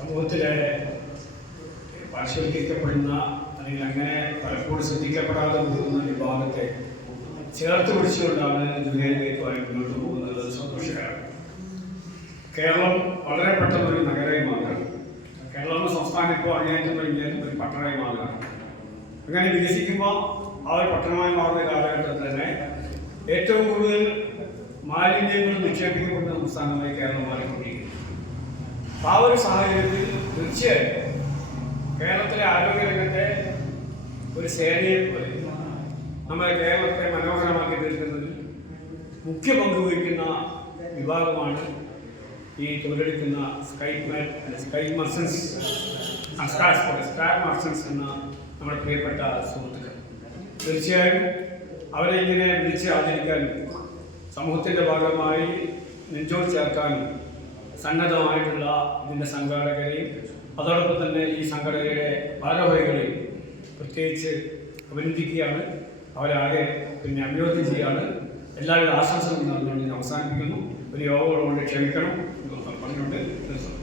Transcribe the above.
സമൂഹത്തിലെ പാർശ്വവൽക്കരിക്കപ്പെടുന്ന അല്ലെങ്കിൽ അങ്ങനെ പലപ്പോഴും ശ്രദ്ധിക്കപ്പെടാതെ പോകുന്ന വിഭാഗത്തെ ചേർത്ത് പിടിച്ചുകൊണ്ടാണ് ജൂനിയറിലേക്കുമായി മുന്നോട്ട് പോകുന്നത്. സന്തോഷകരമാണ്. കേരളം വളരെ പെട്ടെന്ന് ഒരു നഗരമായി മാറുകയാണ്. കേരളം സംസ്ഥാനം ഇപ്പോൾ അങ്ങേയറ്റം ഇങ്ങേയറ്റം ഒരു പട്ടണമായി മാറുകയാണ്. അങ്ങനെ വികസിക്കുമ്പോൾ ആ ഒരു പട്ടണമായി മാറുന്ന കാലഘട്ടത്തിൽ തന്നെ ഏറ്റവും കൂടുതൽ മാലിന്യങ്ങൾ നിക്ഷേപിക്കപ്പെടുന്ന സംസ്ഥാനമായി കേരളം മാറിക്കൊണ്ടിരിക്കുന്നു ആ ഒരു സാഹചര്യത്തിൽ തീർച്ചയായും കേരളത്തിലെ ആരോഗ്യരംഗത്തെ ഒരു സേനയെ പോലെ നമ്മുടെ കേരളത്തെ മനോഹരമാക്കി തീർക്കുന്നതിൽ മുഖ്യ പങ്ക് വഹിക്കുന്ന വിഭാഗമാണ് ഈ തൊഴിലെടുക്കുന്ന സ്കൈ സ്കൈ മർസൻസ് എന്ന നമ്മുടെ പ്രിയപ്പെട്ട സുഹൃത്തുക്കൾ. തീർച്ചയായും അവരെ ഇങ്ങനെ വിളിച്ച് ആദരിക്കാനും സമൂഹത്തിന്റെ ഭാഗമായി നെഞ്ചോട് ചേർക്കാനും സന്നദ്ധമായിട്ടുള്ള ഇതിന്റെ സംഘാടകരെയും അതോടൊപ്പം തന്നെ ഈ സംഘടനയുടെ ഭാരവാഹികളെയും പ്രത്യേകിച്ച് അഭിനന്ദിക്കുകയാണ്. അവരാകെ പിന്നെ അഭിവാദ്യം ചെയ്യാണ് എല്ലാവരും ആശംസകളും ഇത് അവസാനിപ്പിക്കുന്നു. ഒരു യോഗം കൊണ്ട് ക്ഷമിക്കണം. പറഞ്ഞുകൊണ്ട് നിർത്തുന്നു.